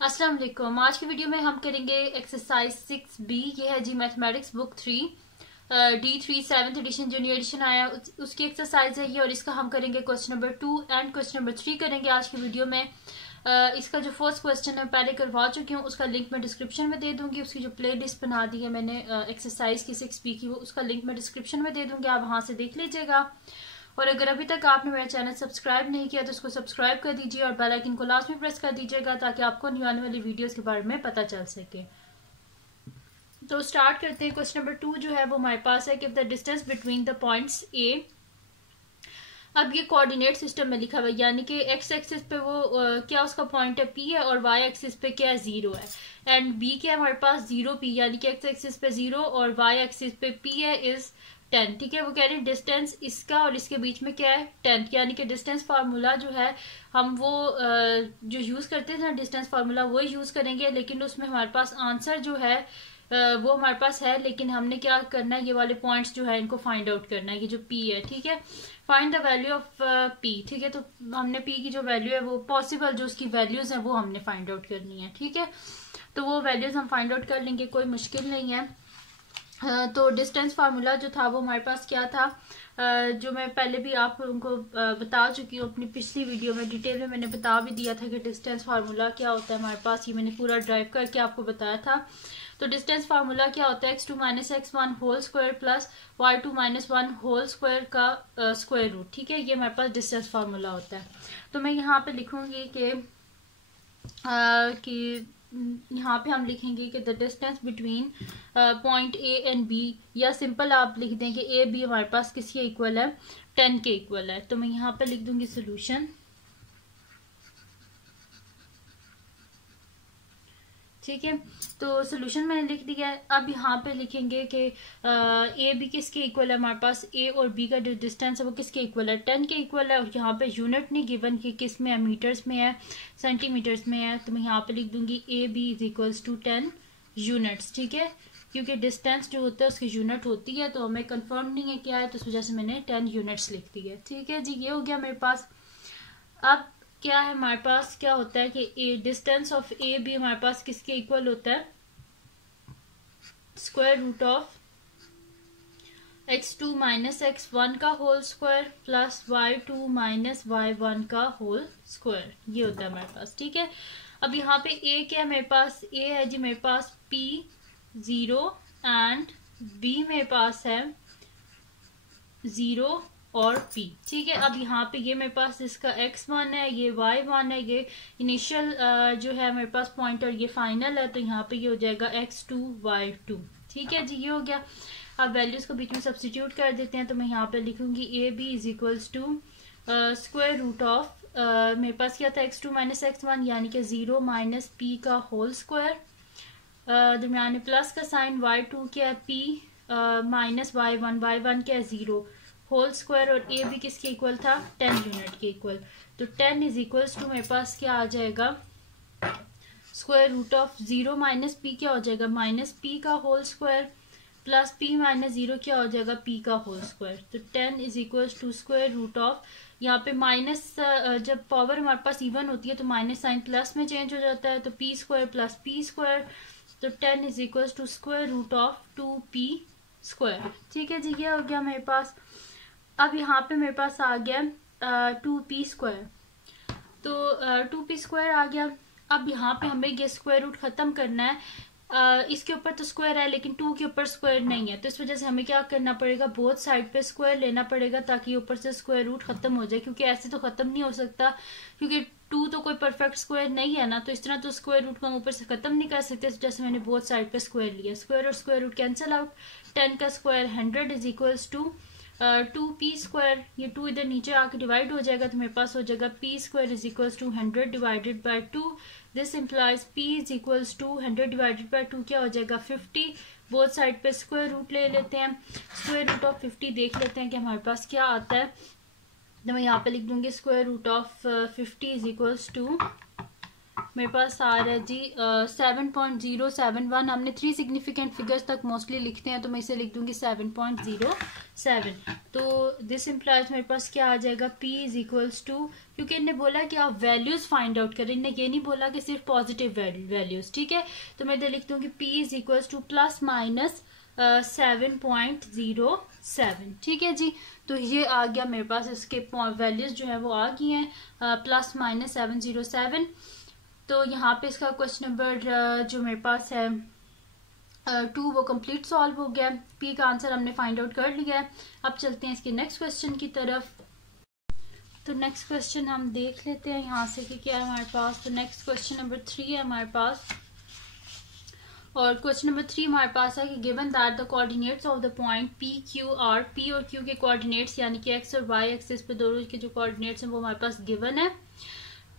अस्सलाम वालेकुम। आज की वीडियो में हम करेंगे एक्सरसाइज 6B। ये है जी mathematics book 3 D3 7th edition junior edition आया उसकी एक्सरसाइज है ये, और इसका हम करेंगे question number 2 and question number 3 करेंगे आज की वीडियो में। इसका जो फर्स्ट क्वेश्चन है पहले करवा चुकी हूँ, उसका लिंक मैं डिस्क्रिप्शन में दे दूंगी। उसकी जो प्ले लिस्ट बना दी है मैंने एक्सरसाइज की 6B की, वो उसका लिंक मैं डिस्क्रिप्शन में दे दूंगी, आप वहां से देख लीजिएगा। और अगर अभी तक आपने मेरा चैनल सब्सक्राइब नहीं किया तो उसको सब्सक्राइब कर दीजिए और बेल आइकन को लास्ट में प्रेस कर दीजिएगा ताकि आपको न्यू आने वाली वीडियोस के बारे में पता चल सके। तो स्टार्ट करते हैं। क्वेश्चन नंबर 2 जो है वो हमारे पास है कि the distance between the points A. अब ये कोऑर्डिनेट सिस्टम में लिखा हुआ है, यानी कि एक्स एक्सिस पे वो क्या उसका पॉइंट है पी है, और वाई एक्सिस पे क्या है 0 है, एंड बी क्या है हमारे पास 0 p, यानी कि एक्स एक्सिस पे 0 और वाई एक्सिस पे p है इज 10। ठीक है, वो कह रहे हैं डिस्टेंस इसका और इसके बीच में क्या है 10, यानी कि डिस्टेंस फार्मूला जो है हम वो जो यूज करते थे ना डिस्टेंस फार्मूला वो यूज करेंगे, लेकिन उसमें हमारे पास आंसर जो है वो हमारे पास है, लेकिन हमने क्या करना है ये वाले पॉइंट्स जो है इनको फाइंड आउट करना है, ये जो p है। ठीक है, find the value of p। ठीक है, तो हमने p की जो वैल्यू है वो पॉसिबल जो उसकी वैल्यूज है वो हमने फाइंड आउट करनी है। ठीक है, तो वो वैल्यूज हम फाइंड आउट कर लेंगे, कोई मुश्किल नहीं है। तो डिस्टेंस फार्मूला जो था वो हमारे पास क्या था, जो मैं पहले भी आप उनको बता चुकी हूँ अपनी पिछली वीडियो में, डिटेल में मैंने बता भी दिया था कि डिस्टेंस फार्मूला क्या होता है हमारे पास, ये मैंने पूरा ड्राइव करके आपको बताया था। तो डिस्टेंस फार्मूला क्या होता है, x2 - x1 whole square plus y2 - 1 whole square का स्क्वायर रूट। ठीक है, ये हमारे पास डिस्टेंस फार्मूला होता है। तो मैं यहाँ पे लिखूंगी कि यहाँ पे हम लिखेंगे कि the distance between point A and B, या सिंपल आप लिख दें कि ए बी हमारे पास किसके इक्वल है 10 के इक्वल है। तो मैं यहाँ पे लिख दूंगी सोल्यूशन। ठीक है, तो सोल्यूशन मैंने लिख दिया है। अब यहाँ पे लिखेंगे कि ए बी किसके इक्वल है, हमारे पास ए और बी का जो डिस्टेंस है वो किसके इक्वल है 10 के इक्वल है, और यहाँ पे यूनिट नहीं गिवन कि किस में है, मीटर्स में है सेंटीमीटर्स में है। तो मैं यहाँ पे लिख दूंगी A B is equals to 10 units. ठीक है, क्योंकि डिस्टेंस जो होता है उसकी यूनिट होती है, तो हमें कंफर्म नहीं है क्या है, तो उस वजह से मैंने 10 यूनिट्स लिख दी है। ठीक है जी, ये हो गया मेरे पास। अब क्या है हमारे पास, क्या होता है कि डिस्टेंस ऑफ ए बी हमारे पास किसके इक्वल होता है, square root of x2 - x1 का whole square plus y2 - y1 का होल स्क्वायर, ये होता है हमारे पास। ठीक है, अब यहाँ पे a क्या है मेरे पास, a है जी मेरे पास p 0 एंड b मेरे पास है 0 और p। ठीक है, अब यहाँ पे ये मेरे पास इसका x1 है, ये y1 है, ये इनिशियल जो है मेरे पास पॉइंटर, ये फाइनल है, तो यहाँ पे ये हो जाएगा x2 y2। ठीक है जी, ये हो गया। अब वैल्यूज को बीच में सब्स्टिट्यूट कर देते हैं, तो मैं यहाँ पे लिखूंगी A B is equals to square root of मेरे पास क्या था x2 - x1, यानी कि 0 माइनस p का होल स्क्वायर, दरमियान में प्लस का साइन, y2 क्या है p माइनस y1 क्या है 0 होल स्क्वायर, और ए बी किसके इक्वल था 10 यूनिट के इक्वल। तो 10 इज इक्वल्स टू मेरे पास क्या आ जाएगा, square root of 0 minus p क्या हो जाएगा माइनस पी का होल स्क्वायर, प्लस p - 0 क्या हो जाएगा p का होल स्क्वायर। तो 10 is equals to square root of, यहाँ पे माइनस जब पावर हमारे पास इवन होती है तो माइनस साइन प्लस में चेंज हो जाता है, तो p square plus p square. तो 10 is equals to square root of 2p square. ठीक है जी, ये हो गया मेरे पास। अब यहाँ पे मेरे पास आ गया 2p स्क्वायर, तो 2p स्क्वायर आ गया। अब यहाँ पे हमें ये स्क्वायर रूट खत्म करना है, इसके ऊपर तो स्क्वायर है लेकिन 2 के ऊपर स्क्वायर नहीं है, तो इस वजह से हमें क्या करना पड़ेगा, बोथ साइड पे स्क्वायर लेना पड़ेगा ताकि ऊपर से स्क्वायर रूट खत्म हो जाए, क्योंकि ऐसे तो खत्म नहीं हो सकता, क्योंकि 2 तो कोई परफेक्ट स्क्वायर नहीं है ना, तो इस तरह तो स्क्वायर रूट को हम ऊपर से खत्म नहीं कर सकते, इस वजह से मैंने बोथ साइड पे स्क्वायर लिया। स्क्वायर और स्क्वायर रूट कैंसिल आउट, 10 का square 100 is equals to 2p square, ये 2 इधर नीचे आके डिवाइड हो जाएगा, तो मेरे पास हो जाएगा p square is equals to 100 divided by 2। This implies p is equals to 100 divided by 2 क्या हो जाएगा 50। बोथ साइड पे स्क्वायर रूट ले लेते हैं, स्क्वायर रूट ऑफ 50 देख लेते हैं कि हमारे पास क्या आता है। तो मैं यहाँ पे लिख दूंगी square root of 50 is equals to मेरे पास आ रहा है जी 7.071। हमने 3 सिग्निफिकेंट फिगर्स तक मोस्टली लिखते हैं, तो मैं इसे लिख दूंगी 7.07। तो दिस इम्प्लाइज मेरे पास क्या आ जाएगा, P इज इक्वल्स टू, क्योंकि इन्होंने बोला कि आप वैल्यूज फाइंड आउट करें, इन्हें ये नहीं बोला कि सिर्फ पॉजिटिव वैल्यूज, ठीक है। तो मैं इधर लिख दूंगी P is equals two plus minus 7.07, ठीक है जी। तो ये आ गया मेरे पास, इसके वैल्यूज जो है वो आ गई हैं प्लस माइनस 707। तो यहाँ पे इसका क्वेश्चन नंबर जो मेरे पास है 2 वो कंप्लीट सॉल्व हो गया। पी का आंसर हमने फाइंड आउट कर लिया है। अब चलते हैं इसके नेक्स्ट क्वेश्चन की तरफ। तो नेक्स्ट क्वेश्चन हम देख लेते हैं यहाँ से कि क्या है हमारे पास। तो नेक्स्ट क्वेश्चन नंबर 3 है हमारे पास, और क्वेश्चन नंबर 3 हमारे पास है कि given that the coordinates of the point P Q R, P और क्यू के कोऑर्डिनेट्स यानी कि एक्स और वाई एक्सिस पे दोनों के जो कोऑर्डिनेट्स हैं वो हमारे पास गिवन है,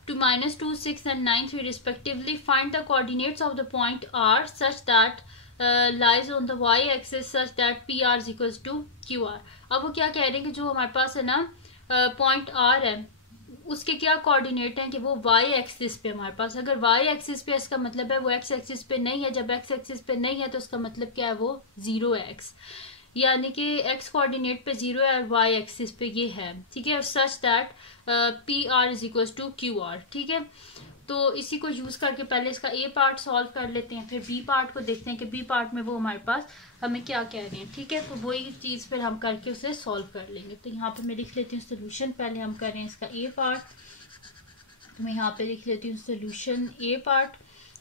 to -2, 6 and 9, 3 respectively. Find the coordinates of the point R such that lies on the y-axis such that PR is equals to QR. अब वो क्या कह रहे हैं कि जो हमारे पास है ना पॉइंट R है, उसके क्या कोऑर्डिनेट हैं कि वो y एक्सिस पे हमारे पास, अगर y एक्सिस पे इसका मतलब है वो x एक्सिस पे नहीं है, जब x एक्सिस पे नहीं है तो उसका मतलब क्या है, वो 0x, यानी कि x कोऑर्डिनेट पे 0 है और y एक्सिस पे ये है, ठीक है। और such that P R is equal to Q R, ठीक है। तो इसी को यूज करके पहले इसका ए पार्ट सॉल्व कर लेते हैं, फिर बी पार्ट को देखते हैं कि बी पार्ट में वो हमारे पास हमें क्या कह रहे हैं, ठीक है। तो वही चीज फिर हम करके उसे सॉल्व कर लेंगे। तो यहाँ पे मैं लिख लेती हूँ सोल्यूशन, पहले हम कर रहे हैं इसका ए पार्ट। तो मैं यहाँ पे लिख लेती हूँ सोल्यूशन ए पार्ट।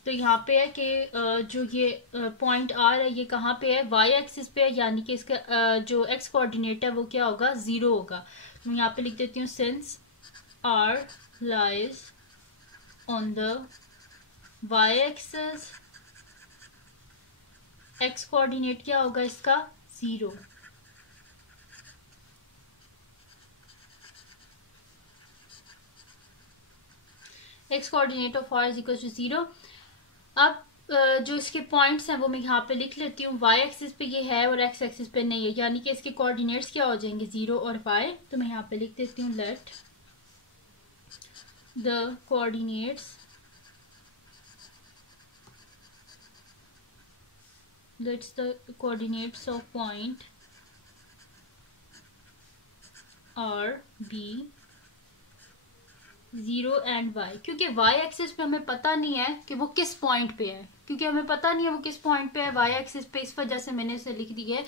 तो यहाँ पे है कि जो ये पॉइंट आर है ये कहाँ पे है, वाई एक्सिस पे है, यानी कि इसका जो एक्स कोऑर्डिनेट है वो क्या होगा, 0 होगा। तो मैं यहाँ पे लिख देती हूँ since R lies on the Y axis, X coordinate क्या होगा इसका, 0। X coordinate of R is equal to 0। अब जो इसके पॉइंट्स हैं वो मैं यहाँ पे लिख लेती हूँ। वाई एक्सिस पे ये है और एक्स एक्सिस पे नहीं है, यानी कि इसके कोऑर्डिनेट्स क्या हो जाएंगे, 0 और y। तो मैं यहाँ पे लिख देती हूँ let the coordinates, let's the coordinates of point R be 0 and y, क्योंकि y एक्सिस पे हमें पता नहीं है कि वो किस पॉइंट पे है, क्योंकि हमें पता नहीं है वो किस पॉइंट पे है y एक्सिस पे, इस वजह से मैंने इसे लिख दी है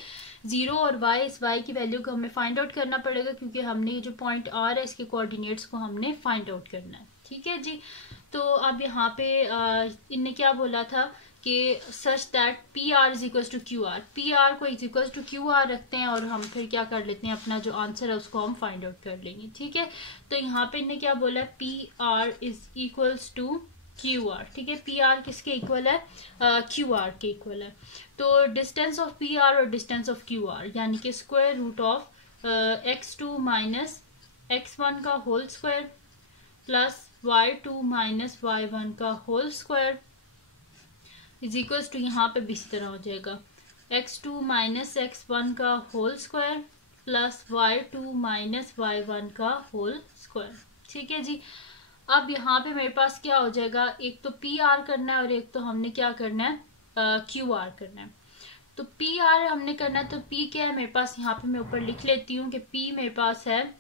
0 और y। इस y की वैल्यू को हमें फाइंड आउट करना पड़ेगा, क्योंकि हमने ये जो पॉइंट r है इसके कोऑर्डिनेट्स को हमने फाइंड आउट करना है, ठीक है जी। तो अब यहाँ पे इनने क्या बोला था कि such that P R is equal to Q R, P R को is equal to Q R रखते हैं और हम फिर क्या कर लेते हैं, अपना जो आंसर है उसको हम फाइंड आउट कर लेंगे, ठीक है। तो यहाँ पे इन्हें क्या बोला है, P R is equals to Q R, ठीक है। पी आर किसके इक्वल है, क्यू आर के इक्वल है। तो डिस्टेंस ऑफ पी आर और डिस्टेंस ऑफ क्यू आर यानी कि square root of x2 minus x1 का whole square plus y2 minus y1 का whole square is equals to, यहाँ पे भी इसी तरह हो जाएगा, x2 माइनस x1 का whole square plus y2 minus y1 का होल स्क्वायर, ठीक है जी। अब यहाँ पे मेरे पास क्या हो जाएगा, एक तो पी आर करना है और एक तो हमने क्या करना है, क्यू आर करना है। तो पी आर हमने करना है, तो पी क्या है मेरे पास, यहाँ पे मैं ऊपर लिख लेती हूँ कि पी मेरे पास है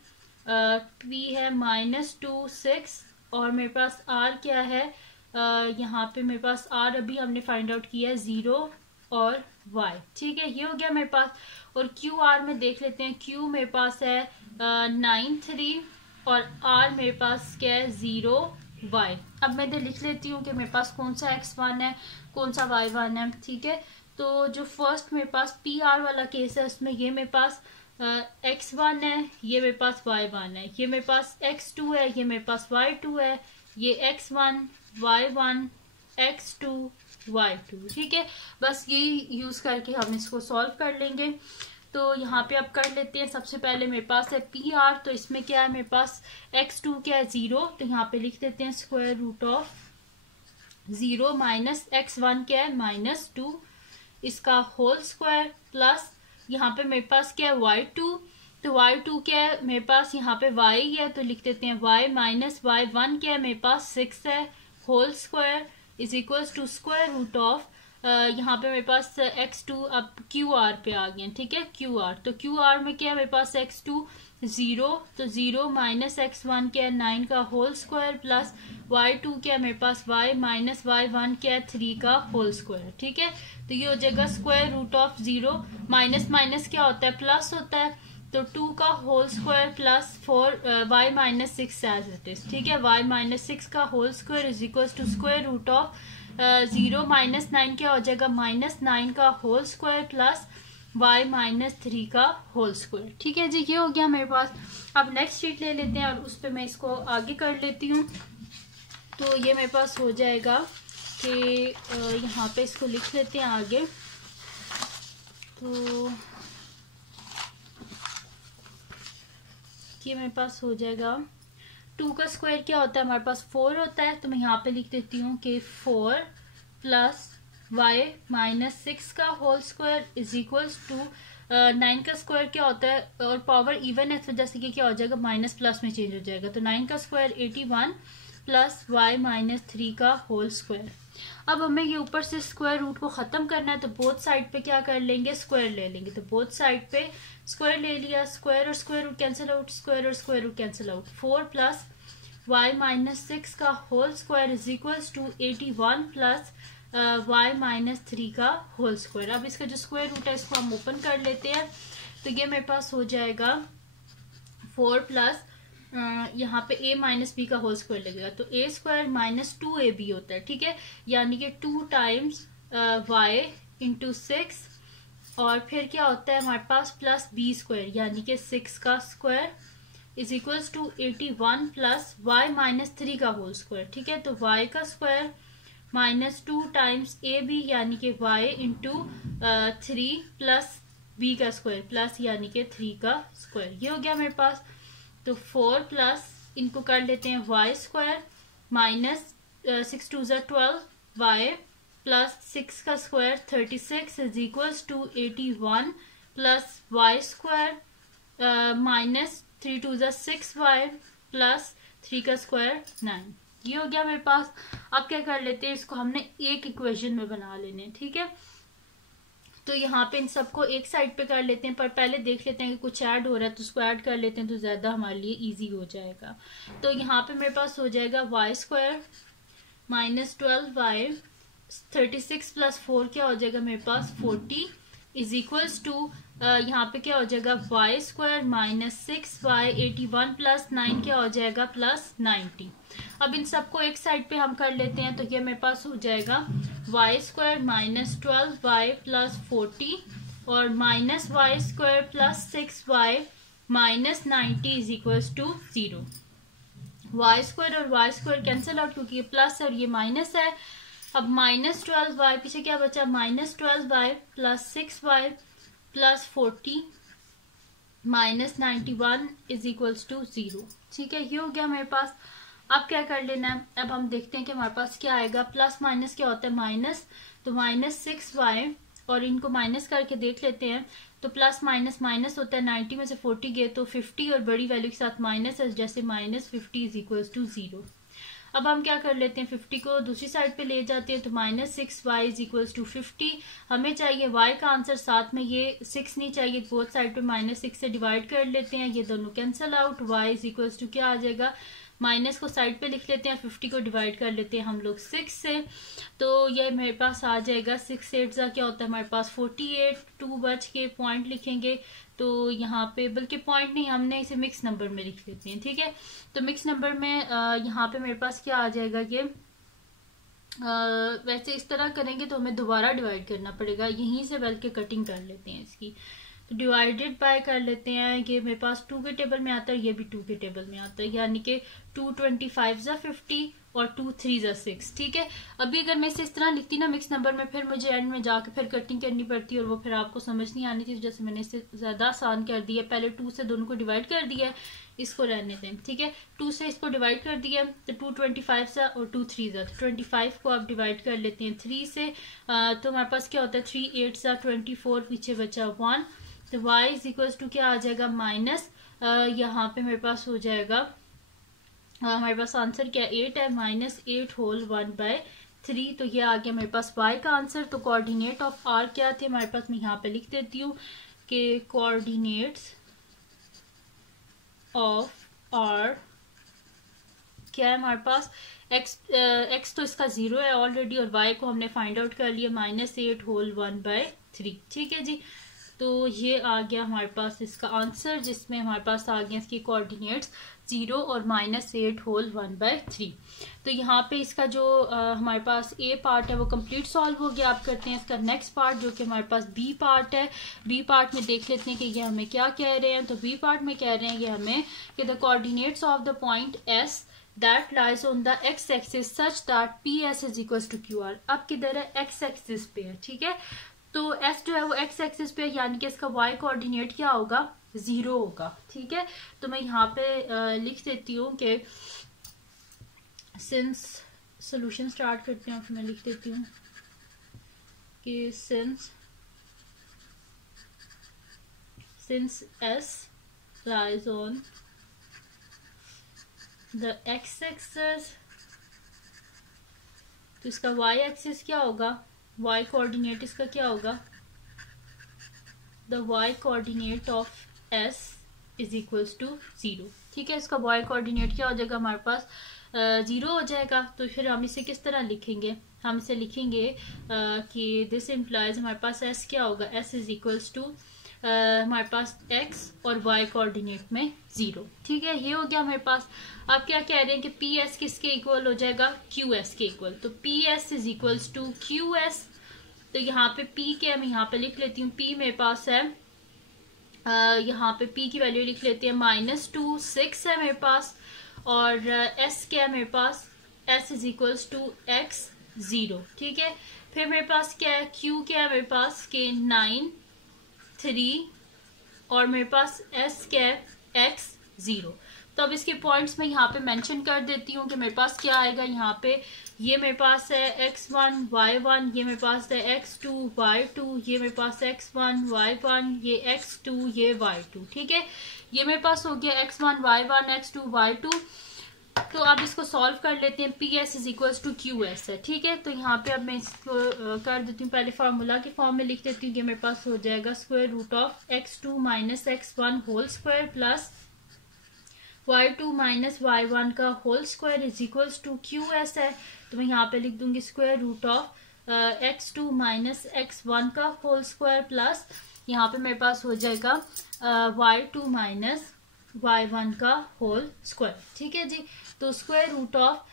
पी है -2 6 और मेरे पास आर क्या है, यहाँ पे मेरे पास आर अभी हमने फाइंड आउट किया है 0 और y, ठीक है। ये हो गया मेरे पास। और क्यू आर में देख लेते हैं, क्यू मेरे पास है 9 3 और आर मेरे पास क्या है 0 y। अब मैं इधर लिख लेती हूँ कि मेरे पास कौन सा x1 है कौन सा y1 है, ठीक है। तो जो फर्स्ट मेरे पास पी आर वाला केस है उसमें ये मेरे पास x1 है, ये मेरे पास y1 है, ये मेरे पास x2 है, ये मेरे पास y2 है, ये x1 y1 x2 y2, ठीक है। बस यही यूज करके हम इसको सॉल्व कर लेंगे। तो यहाँ पे अब कर लेते हैं। सबसे पहले मेरे पास है पी आर, तो इसमें क्या है मेरे पास x2 क्या है 0, तो यहाँ पे लिख देते हैं square root of 0 minus x1 क्या है -2 इसका होल स्क्वायर प्लस यहाँ पे मेरे पास क्या है y2, तो y2 क्या है मेरे पास यहाँ पे y है, तो लिख देते हैं y माइनस y1 क्या है मेरे पास 6 है whole square is equals to square root of, यहाँ पे मेरे पास x2 अब QR पे आ गया, ठीक है, QR, तो QR में क्या है मेरे पास x2 0, तो 0 माइनस x1 क्या है 9 का होल स्क्वायर प्लस y2 क्या है मेरे पास y माइनस y1 क्या है 3 का होल स्क्वायर, ठीक है। तो ये हो जाएगा square root of 0, minus minus क्या होता है प्लस होता है, तो 2 का whole square plus 4 y minus 6 as it is, ठीक है, y माइनस 6 का whole square is equal to square root of 0 minus 9 क्या हो जाएगा माइनस 9 का whole square plus y minus 3 का होल स्क्वायर, ठीक है जी, ये हो गया मेरे पास। अब नेक्स्ट शीट ले लेते हैं और उस पर मैं इसको आगे कर लेती हूँ। तो ये मेरे पास हो जाएगा कि यहाँ पे इसको लिख लेते हैं आगे, तो ये मेरे पास हो जाएगा 2 का स्क्वायर क्या होता है हमारे पास 4 होता है, तो मैं यहाँ पे लिख देती हूँ कि 4 प्लस y माइनस 6 का whole square is equals to 9 का स्क्वायर क्या होता है, और पावर इवन है तो जैसे कि क्या हो जाएगा माइनस प्लस में चेंज हो जाएगा, तो 9 का स्क्वायर 81 प्लस y माइनस 3 का होल स्क्वायर। अब हमें ये ऊपर से स्क्वायर रूट को खत्म करना है, तो बोथ साइड पे क्या कर लेंगे स्क्वायर ले लेंगे, तो बोथ साइड पे स्क्वायर ले लिया, स्क्वायर और square root cancel out, square और square root cancel out, 4 plus y minus 6 का whole square is equals to 81 plus y minus 3 का होल स्क्वायर। अब इसका जो स्क्वायर रूट है इसको हम ओपन कर लेते हैं, तो ये मेरे पास हो जाएगा 4 प्लस यहाँ पे a माइनस बी का होल स्क्वायर लगेगा, तो a स्क्वायर माइनस 2ab होता है, ठीक है, यानी कि 2 टाइम्स y इंटू 6, और फिर क्या होता है हमारे पास प्लस b स्क्वायर यानी कि 6 का square is equals to 81 plus y minus 3 का होल स्क्वायर, ठीक है, तो y का स्क्वायर माइनस 2 टाइम्स ab यानी कि y इंटू 3 प्लस b का स्क्वायर प्लस यानी कि 3 का स्क्वायर, ये हो गया मेरे पास। तो 4 प्लस इनको कर लेते हैं y square minus 6 2 12 y plus 6 का square 36 is equals to 81 plus y square minus 3 2 6 y plus 3 का स्क्वायर 9, ये हो गया मेरे पास। अब क्या कर लेते हैं इसको हमने एक इक्वेशन में बना लेने, ठीक है, तो यहाँ पे इन सबको एक साइड पे कर लेते हैं, पर पहले देख लेते हैं कि कुछ ऐड हो रहा है तो उसको ऐड कर लेते हैं तो ज्यादा हमारे लिए इजी हो जाएगा। तो यहाँ पे मेरे पास हो जाएगा y square minus 12y 36 plus 4 क्या हो जाएगा मेरे पास 40 इज इक्वल्स टू यहाँ पे क्या हो जाएगा y square minus 6y 81 plus 9 क्या हो जाएगा प्लस 90। अब इन सबको एक साइड पे हम कर लेते हैं, तो ये मेरे पास हो जाएगा y square minus 12y plus 40 और minus y square plus 6y minus 90 is equals to 0। y square और y स्क्वायर कैंसिल आउट क्योंकि ये प्लस है और ये माइनस है। अब माइनस 12y पीछे क्या बचा minus 12y plus 6y plus 40 minus 91 is equals to 0, ठीक है, ये हो गया मेरे पास। अब क्या कर लेना है, अब हम देखते हैं कि हमारे पास क्या आएगा, प्लस माइनस क्या होता है माइनस, तो माइनस 6y और इनको माइनस करके देख लेते हैं, तो प्लस माइनस माइनस होता है 90 में से 40 गए तो 50 और बड़ी वैल्यू के साथ माइनस है, जैसे माइनस 50 इज इक्वल्स टू 0। अब हम क्या कर लेते हैं 50 को दूसरी साइड पे ले जाते हैं, तो minus 6y is equals to 50। हमें चाहिए y का आंसर, साथ में ये 6 नहीं चाहिए, बोथ साइड पे माइनस 6 से डिवाइड कर लेते हैं, ये दोनों cancel out, y is equals to क्या आ जाएगा, माइनस को साइड पे लिख लेते हैं, 50 को डिवाइड कर लेते हैं हम लोग 6 से, तो ये मेरे पास आ जाएगा 6 8 का क्या होता है हमारे पास 48, 2 बच के पॉइंट लिखेंगे, तो यहाँ पे बल्कि पॉइंट नहीं हमने इसे मिक्स नंबर में लिख लेते हैं, ठीक है, तो मिक्स नंबर में यहाँ पे मेरे पास क्या आ जाएगा कि वैसे इस तरह करेंगे तो हमें दोबारा डिवाइड करना पड़ेगा, यहीं से बल्कि कटिंग कर लेते हैं इसकी, तो डिवाइडेड बाय कर लेते हैं, ये मेरे पास 2 के टेबल में आता है, ये भी 2 के टेबल में आता है, यानी कि 2 25 ज़ा 50 और 2 3 ज़ा 6, ठीक है। अभी अगर मैं इसे इस तरह लिखती ना मिक्स नंबर में, फिर मुझे एंड में जाके फिर कटिंग करनी पड़ती और वो फिर आपको समझ नहीं आनी थी, जैसे मैंने इसे ज़्यादा आसान कर दिया, पहले 2 से दोनों को डिवाइड कर दिया, इसको रहने दें, ठीक है, 2 से इसको डिवाइड कर दिया तो 2 25 ज़ा और 2 3 ज़ा, 25 को आप डिवाइड कर लेते हैं 3 से, तो हमारे पास क्या होता है 3 8 ज़ा 24, पीछे बचा 1, तो y इज इक्वल्स टू क्या आ जाएगा माइनस, यहाँ पे मेरे पास हो जाएगा हमारे पास आंसर क्या 8 है, -8 होल 1/3। तो ये आ गया मेरे पास y का आंसर। तो कोऑर्डिनेट ऑफ r क्या थे हमारे पास, मैं यहाँ पे लिख देती हूँ कि कोऑर्डिनेट्स ऑफ r क्या है हमारे पास, x तो इसका 0 है ऑलरेडी और y को हमने फाइंड आउट कर लिया -8 होल 1/3। ठीक है जी। तो ये आ गया हमारे पास इसका आंसर, जिसमें हमारे पास आ गया इसकी कोऑर्डिनेट्स 0 और -8 होल 1/3। तो यहाँ पे इसका जो हमारे पास ए पार्ट है वो कंप्लीट सॉल्व हो गया। आप करते हैं इसका नेक्स्ट पार्ट जो कि हमारे पास बी पार्ट है। बी पार्ट में देख लेते हैं कि ये हमें क्या कह रहे हैं। तो बी पार्ट में कह रहे हैं ये हमें कि the coordinates of the point S that lies on the x axis such that ps is equals to qr। अब किधर है, x एक्सिस पे है। ठीक है, तो s जो है वो x एक्सिस पे है, यानी कि इसका y कोऑर्डिनेट क्या होगा, 0 होगा। ठीक है, तो मैं यहाँ पे लिख देती हूँ कि सिंस सोल्यूशन स्टार्ट करते हैं, फिर मैं लिख देती हूँ कि since s lies on the x axis, तो इसका y एक्सिस क्या होगा, y कोऑर्डिनेट इसका क्या होगा, the y coordinate of s is equals to 0। ठीक है, इसका y कोऑर्डिनेट क्या हो जाएगा हमारे पास 0 हो जाएगा। तो फिर हम इसे किस तरह लिखेंगे, हम इसे लिखेंगे कि दिस इम्प्लाइज हमारे पास s क्या होगा, s इज इक्वल्स टू हमारे पास x और y कोऑर्डिनेट में 0। ठीक है, ये हो गया हमारे पास। आप क्या कह रहे हैं कि पी एस किसके इक्वल हो जाएगा, क्यू एस के इक्वल। तो P S is equals to Q S. तो यहाँ पे p क्या है मैं यहाँ पे लिख लेती हूँ, p मेरे पास है यहाँ पे p की वैल्यू लिख लेते हैं -2 6 है मेरे पास, और s क्या है मेरे पास, s is equals to x 0। ठीक है, फिर मेरे पास क्या है, q क्या है मेरे पास के 9 3, और मेरे पास s क्या है x 0। तो अब इसके पॉइंट्स में यहाँ पे मेंशन कर देती हूँ कि मेरे पास क्या आएगा। यहाँ पे ये मेरे पास है x1 y1, ये मेरे पास है x2 y2, ये मेरे पास x1 y1, ये x2, ये y2। ठीक है, ये मेरे पास हो गया x1 y1 x2 y2। तो अब इसको सॉल्व कर लेते हैं, P S is equals to Q S है। ठीक है, तो यहाँ पे अब मैं इसको कर देती हूँ, पहले फार्मूला के फॉर्म में लिख देती हूँ कि मेरे पास हो जाएगा square root of x2 minus x1 whole square plus y2 minus y1 का whole square is equals to Q S है। तो मैं यहाँ पे लिख दूंगी square root of x2 minus x1 का होल स्क्वायर प्लस यहाँ पे मेरे पास हो जाएगा y2 माइनस y1 का होल स्क्वायर। ठीक है जी, तो square root of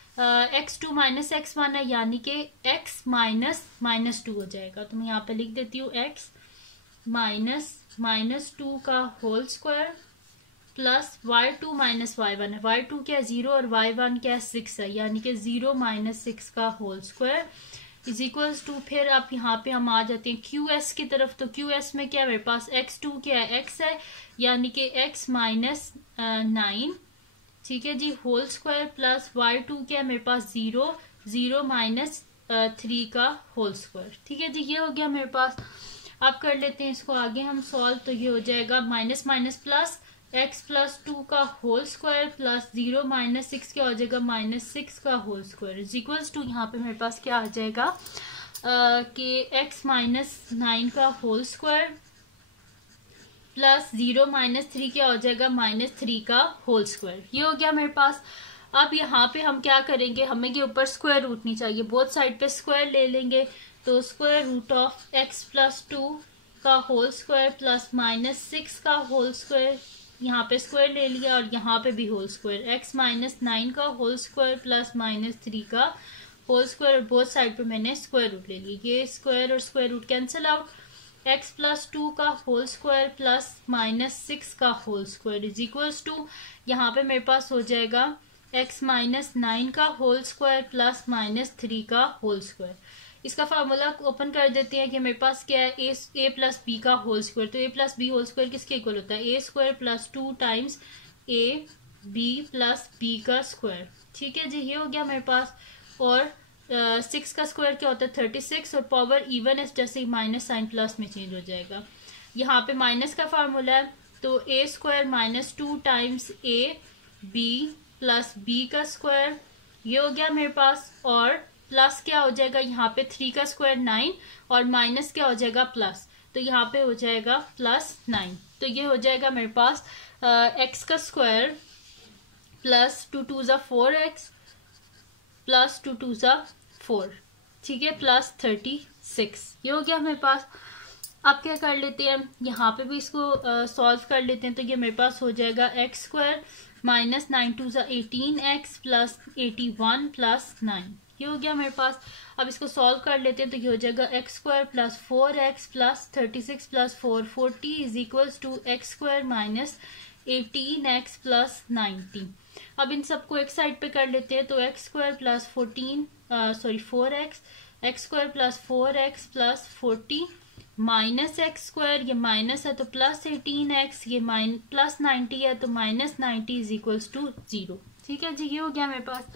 x2 minus x1 है, यानी कि x माइनस -2 हो जाएगा। तो मैं यहाँ पे लिख देती हूँ x -2 का whole square plus y2 minus y1 है, y2 क्या 0 और y1 क्या 6 है, यानी कि 0 माइनस 6 का whole square is equals to, फिर आप यहाँ पे हम आ जाते हैं QS की तरफ। तो QS में क्या है मेरे पास x2 क्या है x है, यानी कि x माइनस 9। ठीक है जी, होल स्क्वायर प्लस y2 क्या है मेरे पास 0 माइनस 3 का होल स्क्वायर। ठीक है जी, ये हो गया मेरे पास। अब कर लेते हैं इसको आगे हम सॉल्व। तो ये हो जाएगा minus minus plus x plus 2 का होल स्क्वायर प्लस 0 माइनस 6 क्या हो जाएगा -6 का whole square is equals to, यहाँ पे मेरे पास क्या आ जाएगा कि x माइनस 9 का होल स्क्वायर प्लस 0 माइनस 3 क्या हो जाएगा -3 का होल स्क्वायर। ये हो गया मेरे पास। अब यहाँ पे हम क्या करेंगे, हमें ये ऊपर स्क्वायर रूट नहीं चाहिए, बोथ साइड पे स्क्वायर ले लेंगे। तो square root of x plus 2 का होल स्क्वायर प्लस -6 का होल स्क्वायर, यहाँ पे स्क्वायर ले लिया और यहाँ पे भी होल स्क्वायर, x माइनस 9 का होल स्क्वायर प्लस -3 का होल स्क्वायर, बोथ साइड पे मैंने स्क्वायर रूट ले लिया। ये स्क्वायर और square root cancel out, x plus 2 का होल स्क्वायर प्लस -6 का whole square is equals to, यहाँ पे मेरे पास हो जाएगा x माइनस 9 का होल स्क्वायर प्लस -3 का होल स्क्वायर। इसका फार्मूला ओपन कर देते हैं कि मेरे पास क्या है a प्लस बी का होल स्क्वायर। तो a plus B whole square किसके इक्वल होता है, a square plus 2 times a b plus b का स्क्वायर। ठीक है जी, ये हो गया मेरे पास। और 6 का स्क्वायर क्या होता है 36, और पावर इवन है जैसे ही माइनस साइन प्लस में चेंज हो जाएगा। यहाँ पे माइनस का फार्मूला है, तो a square -2 times a b plus B का स्क्वायर, ये हो गया मेरे पास, और प्लस क्या हो जाएगा यहाँ पे 3 का स्क्वायर 9, और माइनस क्या हो जाएगा प्लस, तो यहाँ पे हो जाएगा प्लस 9। तो ये हो जाएगा मेरे पास एक्स का स्क्वायर प्लस 2 2 ज़ा 4x प्लस 2 2 ज़ा 4, ठीक है, प्लस 36। ये हो गया मेरे पास। अब क्या कर लेते हैं, यहाँ पे भी इसको सॉल्व कर लेते हैं। तो ये मेरे पास हो जाएगा एक्स स्क्वायर माइनस 9 2 ज़ा 18x प्लस 81 प्लस 9, ये हो गया मेरे पास। अब इसको सॉल्व कर लेते हैं। तो ये हो जाएगा X square plus 4x plus 36 plus 4 40 is equals to X square minus 18x plus 90। अब इन सबको एक साइड पे कर लेते हैं। तो x square plus 4x, x square plus 4x plus 40 minus x square, ये माइनस है तो प्लस 18x, ये प्लस 90 है तो माइनस 90 इज इक्वल्स टू 0। ठीक है जी, ये हो गया मेरे पास।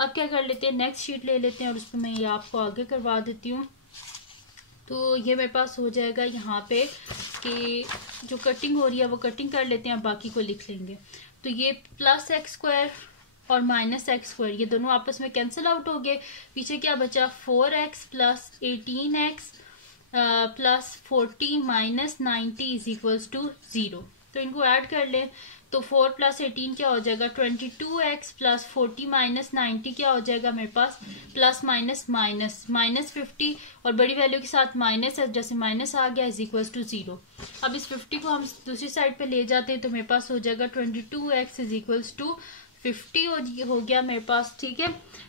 अब क्या कर लेते हैं, नेक्स्ट शीट ले लेते हैं और उस पर मैं ये आपको आगे करवा देती हूँ। तो ये मेरे पास हो जाएगा यहाँ पे कि जो कटिंग हो रही है वो कटिंग कर लेते हैं, बाकी को लिख लेंगे। तो ये प्लस एक्स स्क्वायर और माइनस एक्स स्क्वायर ये दोनों आपस में कैंसिल आउट हो गए। पीछे क्या बचा, 4x plus 18x plus 40 minus 90 is equals to 0। तो इनको ऐड कर ले। तो 4 प्लस 18 क्या हो जाएगा 22x प्लस 40 माइनस 90 क्या हो जाएगा मेरे पास प्लस माइनस माइनस माइनस 50 और बड़ी वैल्यू के साथ माइनस है, जैसे माइनस आ गया इज इक्वल्स टू 0। अब इस 50 को हम दूसरी साइड पे ले जाते हैं तो मेरे पास हो जाएगा 22x इज इक्वल्स टू 50 हो गया मेरे पास। ठीक है,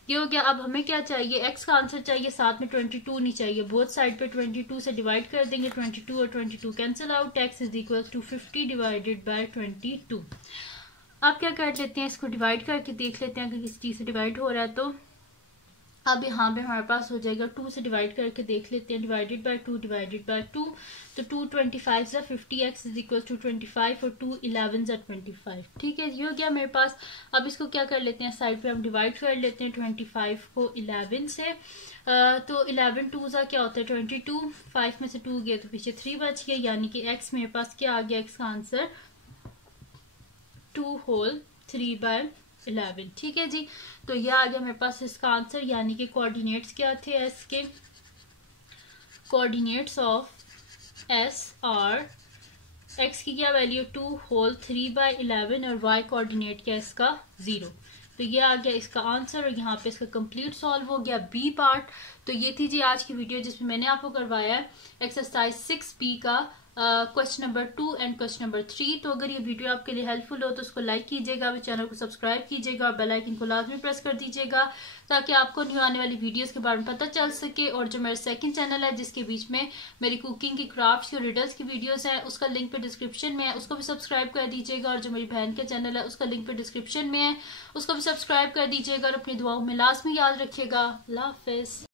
ये हो गया। अब हमें क्या चाहिए, x का आंसर चाहिए, साथ में 22 नहीं चाहिए। बोथ साइड पे 22 से डिवाइड कर देंगे, 22 और 22 cancel out, x is equal to 50 divided by 22। अब क्या कर लेते हैं, इसको डिवाइड करके देख लेते हैं अगर किसी चीज से डिवाइड हो रहा है तो। अब यहाँ पे हमारे पास हो जाएगा 2 से डिवाइड करके देख लेते हैं, डिवाइडेड बाय 2 डिवाइडेड बाय 2। तो 2 25 ज़ा 50x इज इक्वल टू 25 और 2 11 ज़ा 25। ठीक है, ये हो गया मेरे पास। अब इसको क्या कर लेते हैं, साइड पे हम डिवाइड कर लेते हैं 25 को 11 से। तो 11 2 ज़ा क्या होता है 22, 5 में से 2 गया तो पीछे 3 बच गया, यानी कि x मेरे पास क्या आ गया, x का आंसर 2 होल 3/11। ठीक है जी, तो यह आ गया मेरे पास इसका आंसर, यानी कि कोऑर्डिनेट्स क्या थे एस के, coordinates of S R x की क्या वैल्यू 2 होल 3/11 और वाई कोऑर्डिनेट क्या इसका 0। तो ये आ गया इसका आंसर और यहाँ पे इसका कंप्लीट सॉल्व हो गया बी पार्ट। तो ये थी जी आज की वीडियो जिसमें मैंने आपको करवाया है एक्सरसाइज 6B का question number 2 and question number 3। तो अगर ये वीडियो आपके लिए हेल्पफुल हो तो उसको लाइक कीजिएगा, चैनल को सब्सक्राइब कीजिएगा और बेल आइकन को लाजमी प्रेस कर दीजिएगा ताकि आपको न्यू आने वाली वीडियोस के बारे में पता चल सके। और जो मेरा सेकंड चैनल है जिसके बीच में मेरी कुकिंग की, क्राफ्ट्स की और रिडल्स की वीडियोस है, उसका लिंक पे डिस्क्रिप्शन में है, उसको भी सब्सक्राइब कर दीजिएगा। और जो मेरी बहन का चैनल है उसका लिंक पे डिस्क्रिप्शन में है, उसको भी सब्सक्राइब कर दीजिएगा। और अपनी दुआओं में लाजमी याद रखिएगा। अल्लाह हाफिज।